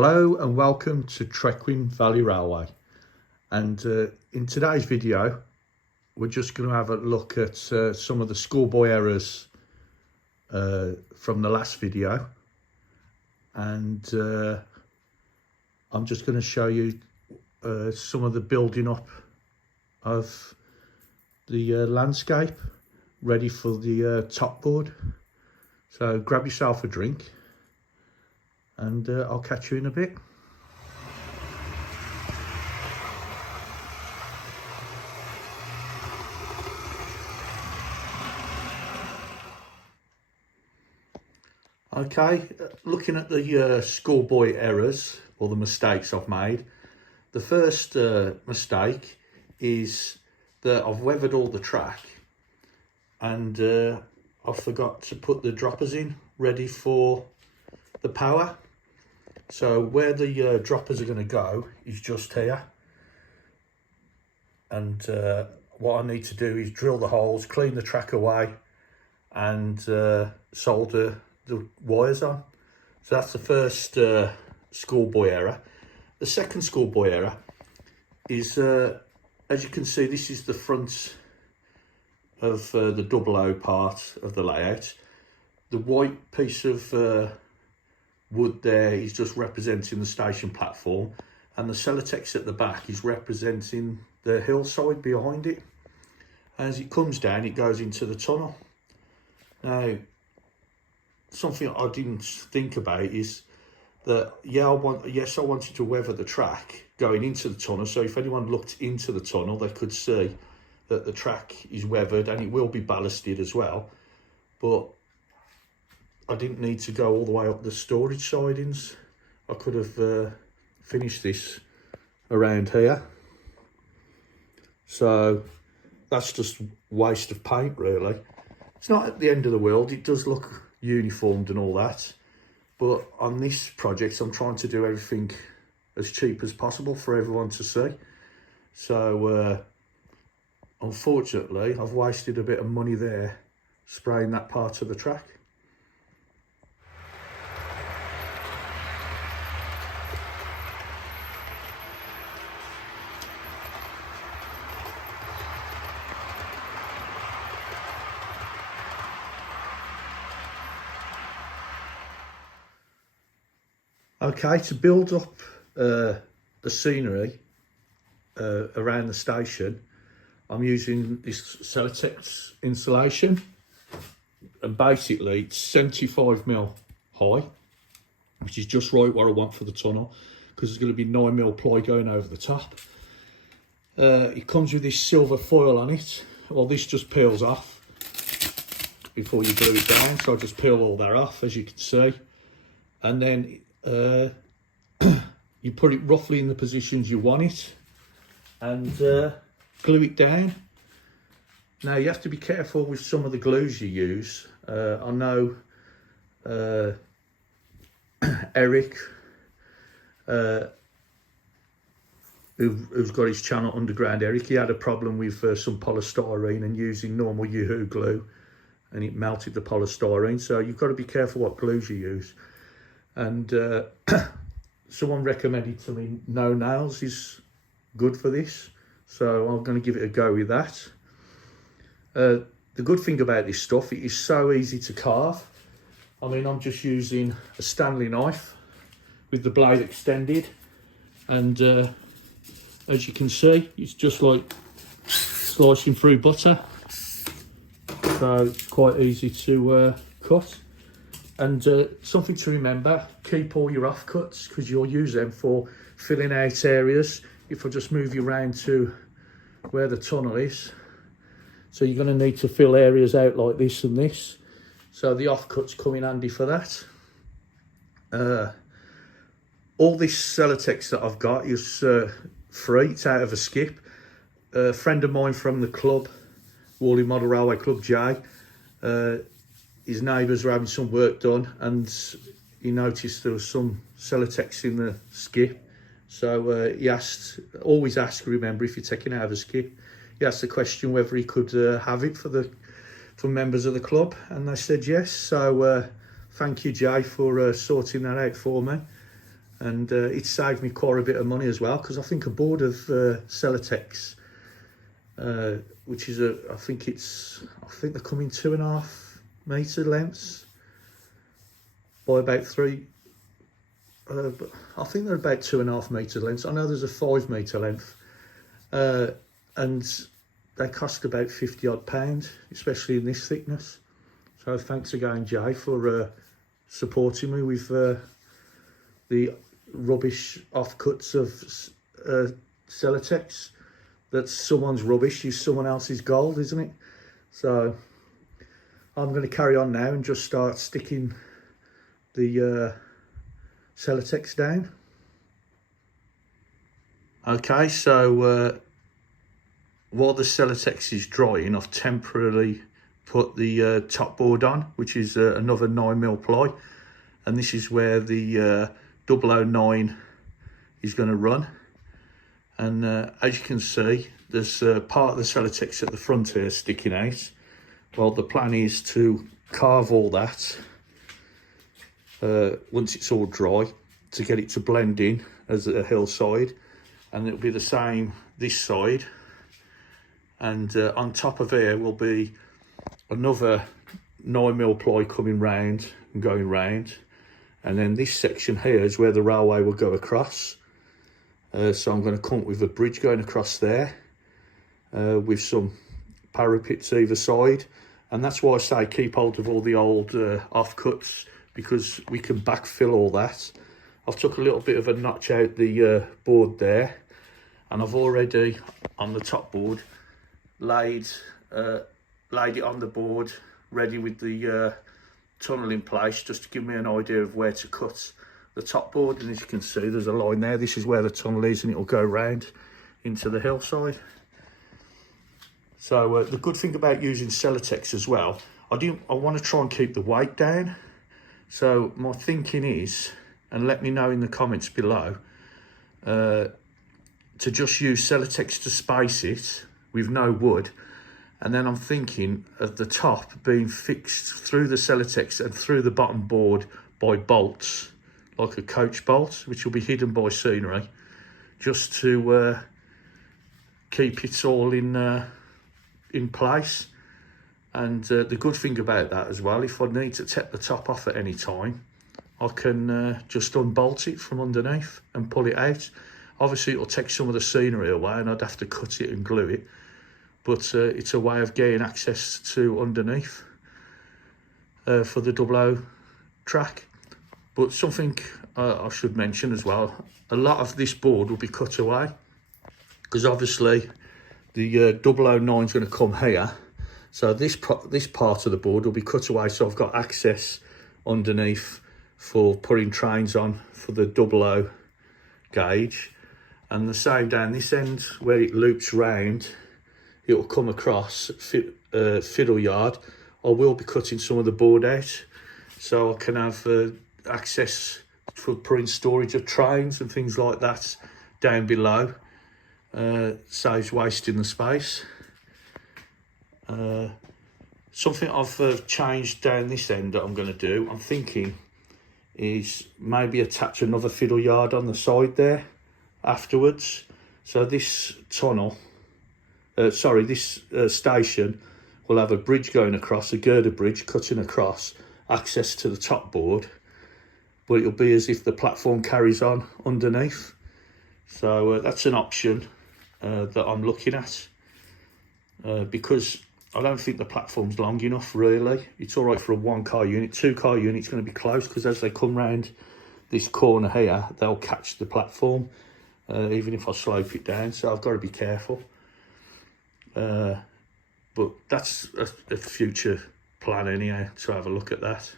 Hello and welcome to Trecwn Valley Railway, and in today's video we're just going to have a look at some of the schoolboy errors from the last video, and I'm just going to show you some of the building up of the landscape ready for the top board. So grab yourself a drink and I'll catch you in a bit. Okay, looking at the schoolboy errors or the mistakes I've made. The first mistake is that I've weathered all the track and I forgot to put the droppers in ready for the power. So where the droppers are going to go is just here, and what I need to do is drill the holes, clean the track away, and solder the wires on. So that's the first schoolboy error. The second schoolboy error is, as you can see, this is the front of the double O part of the layout. The white piece of wood there is just representing the station platform, and the Celotex at the back is representing the hillside behind it. As it comes down, it goes into the tunnel. Now, something I didn't think about is that, yes, I wanted to weather the track going into the tunnel, so if anyone looked into the tunnel, they could see that the track is weathered and it will be ballasted as well. But I didn't need to go all the way up the storage sidings. I could have finished this around here. So that's just waste of paint, really. It's not at the end of the world. It does look uniformed and all that. But on this project, I'm trying to do everything as cheap as possible for everyone to see. So unfortunately, I've wasted a bit of money there spraying that part of the track. Okay, to build up the scenery around the station, I'm using this Celotex insulation, and basically it's 75mm high, which is just right what I want for the tunnel, because there's going to be 9mm ply going over the top. It comes with this silver foil on it. Well, this just peels off before you glue it down, so I just peel all that off, as you can see, and then you put it roughly in the positions you want it and glue it down. Now, you have to be careful with some of the glues you use. I know Eric, who's got his channel Underground Eric, he had a problem with some polystyrene and using normal Yoo-hoo glue, and it melted the polystyrene. So you've got to be careful what glues you use. And someone recommended to me no nails is good for this, so I'm going to give it a go with that. The good thing about this stuff, it is so easy to carve. I mean, I'm just using a Stanley knife with the blade extended, and as you can see, it's just like slicing through butter, so it's quite easy to cut. And something to remember, keep all your offcuts, because you'll use them for filling out areas. If I just move you around to where the tunnel is, so you're going to need to fill areas out like this and this. So the offcuts come in handy for that. All this Celotex that I've got is free. It's out of a skip. A friend of mine from the club, Worley Model Railway Club, Jay, his neighbours were having some work done, and he noticed there was some Celotex in the skip. So he asked, always ask, remember, if you're taking out of a skip, he asked the question whether he could have it for members of the club, and they said yes. So thank you, Jay, for sorting that out for me. and it saved me quite a bit of money as well, because I think a board of Celotex, which is I think they come in 2.5 metre lengths by about 3. But I think they're about 2.5 metre lengths. I know there's a 5 metre length, and they cost about £50 odd, especially in this thickness. So thanks again, Jay, for supporting me with the rubbish offcuts of Celotex. That's someone's rubbish is someone else's gold, isn't it? So I'm going to carry on now and just start sticking the Celotex down. Okay, so while the Celotex is drying, I've temporarily put the top board on, which is another 9mm ply, and this is where the OO9 is going to run. And as you can see, there's part of the Celotex at the front here sticking out. Well, the plan is to carve all that once it's all dry, to get it to blend in as a hillside, and it'll be the same this side. And on top of here will be another 9mm ply coming round and going round, and then this section here is where the railway will go across. So I'm going to come up with a bridge going across there with some parapets either side, and that's why I say keep hold of all the old offcuts, because we can backfill all that. I've took a little bit of a notch out the board there, and I've already on the top board laid it on the board ready with the tunnel in place, just to give me an idea of where to cut the top board. And as you can see, there's a line there. This is where the tunnel is, and it'll go round into the hillside. So the good thing about using Celotex as well, I want to try and keep the weight down. So my thinking is, and let me know in the comments below, to just use Celotex to space it with no wood, and then I'm thinking of the top being fixed through the Celotex and through the bottom board by bolts, like a coach bolt, which will be hidden by scenery, just to keep it all in place. And the good thing about that as well, if I need to take the top off at any time, I can just unbolt it from underneath and pull it out. Obviously it'll take some of the scenery away and I'd have to cut it and glue it, but it's a way of getting access to underneath for the 00 track. But something I should mention as well, a lot of this board will be cut away, because obviously the 009 is going to come here. So this part of the board will be cut away, so I've got access underneath for putting trains on for the 00 gauge. And the same down this end where it loops round, it will come across fiddle yard. I will be cutting some of the board out so I can have access for putting storage of trains and things like that down below. Saves wasting the space. Something I've changed down this end that I'm going to do, I'm thinking, is maybe attach another fiddle yard on the side there afterwards. So this tunnel, this station will have a bridge going across, a girder bridge cutting across, access to the top board, but it'll be as if the platform carries on underneath. So that's an option that I'm looking at, because I don't think the platform's long enough really. It's all right for a 1-car unit. 2-car unit's going to be close, because as they come round this corner here, they'll catch the platform, even if I slope it down. So I've got to be careful. But that's a future plan anyhow, to have a look at that.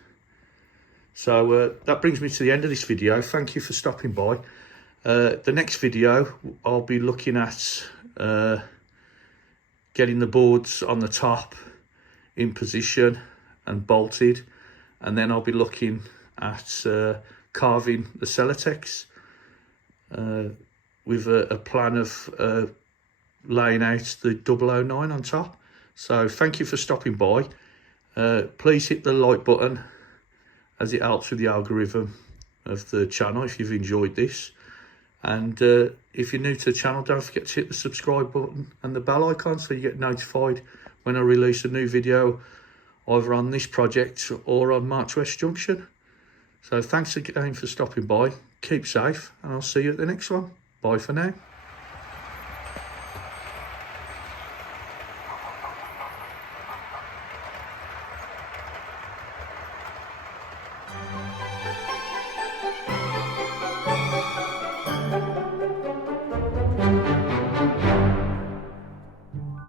So that brings me to the end of this video. Thank you for stopping by. The next video, I'll be looking at getting the boards on the top in position and bolted, and then I'll be looking at carving the Celotex with a plan of laying out the 009 on top. So thank you for stopping by. Please hit the like button, as it helps with the algorithm of the channel if you've enjoyed this. And if you're new to the channel, don't forget to hit the subscribe button and the bell icon so you get notified when I release a new video, either on this project or on March West Junction. So thanks again for stopping by. Keep safe, and I'll see you at the next one. Bye for now.